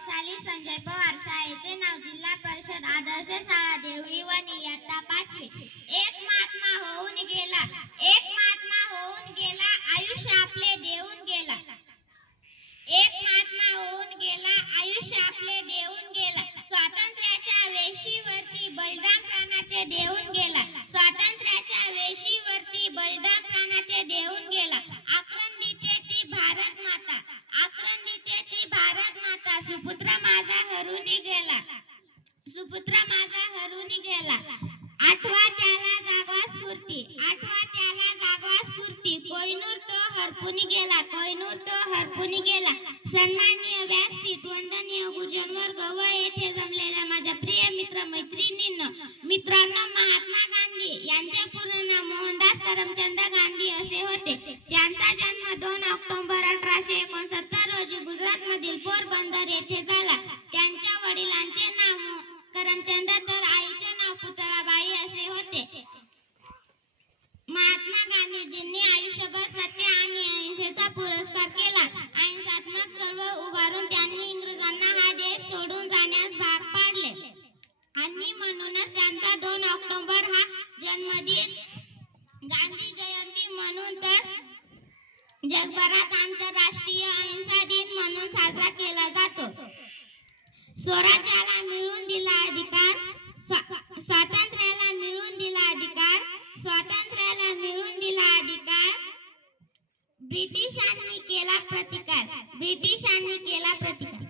प्रभावशाली संजय पवार. शाळेचे नाव जिल्हा परिषद आदर्श शाळा देवळी वणी, इयत्ता 5वी. एक महात्मा होऊन गेला, एक महात्मा होऊन गेला, आयुष्य आपले देऊन गेला. एक महात्मा होऊन गेला, आयुष्य आपले देऊन गेला. स्वातंत्र्याच्या वेशीवरती बलिदान प्राणाचे देऊन गेला. स्वातंत्र्याच्या वेशीवरती बलिदान प्राणाचे देऊन गेला. आक्रंदिते ती भारत माता, आक्रंदिते ती भारत माता. सुपुत्र माझा हरून गेला, सुपुत्र माझा हरून गेला. आठवा त्याला जागवा स्फूर्ती, आठवा त्याला जागवा स्फूर्ती. कोहिनूर तो हरपून गेला, कोहिनूर तो हरपून गेला. सन्माननीय व्यासपीठ, वंदनीय गुरुजन वर्ग व येथे जमलेल्या माझ्या प्रिय मित्र मैत्रिणींनो, मित्रांनो, महात्मा गांधी यांचे पूर्ण नाव मोहनदास करमचंद गांधी असे होते. त्यांचा जन्म 2 ऑक्टोबर 1869 रोजी गुजरात मधील पोरबंदर येथे झाला. त्यांच्या वडिलांचे नाव करमचंद तर आईचे नाव पुतळाबाई असे होते. महात्मा गांधीजींनी आयुष्यभर सत्य आणि अहिंसेचा पुरस्कार केला. अहिंसात्मक चळवळ उभारून त्यांनी इंग्रजांना हा देश सोडून जाण्यास भाग पाडले आणि म्हणूनच त्यांचा 2 ऑक्टोबर हा जन्मदिन गांधी जयंती म्हणून तर जगभरात आंतरराष्ट्रीय अहिंसा दिन म्हणून साजरा केला जातो. स्वराज्याला मिळवून दिला अधिकार, स्वातंत्र्याला मिळवून दिला अधिकार, स्वातंत्र्याला मिळवून दिला अधिकार. ब्रिटिशांनी केला प्रतिकार, ब्रिटिशांनी केला प्रतिकार.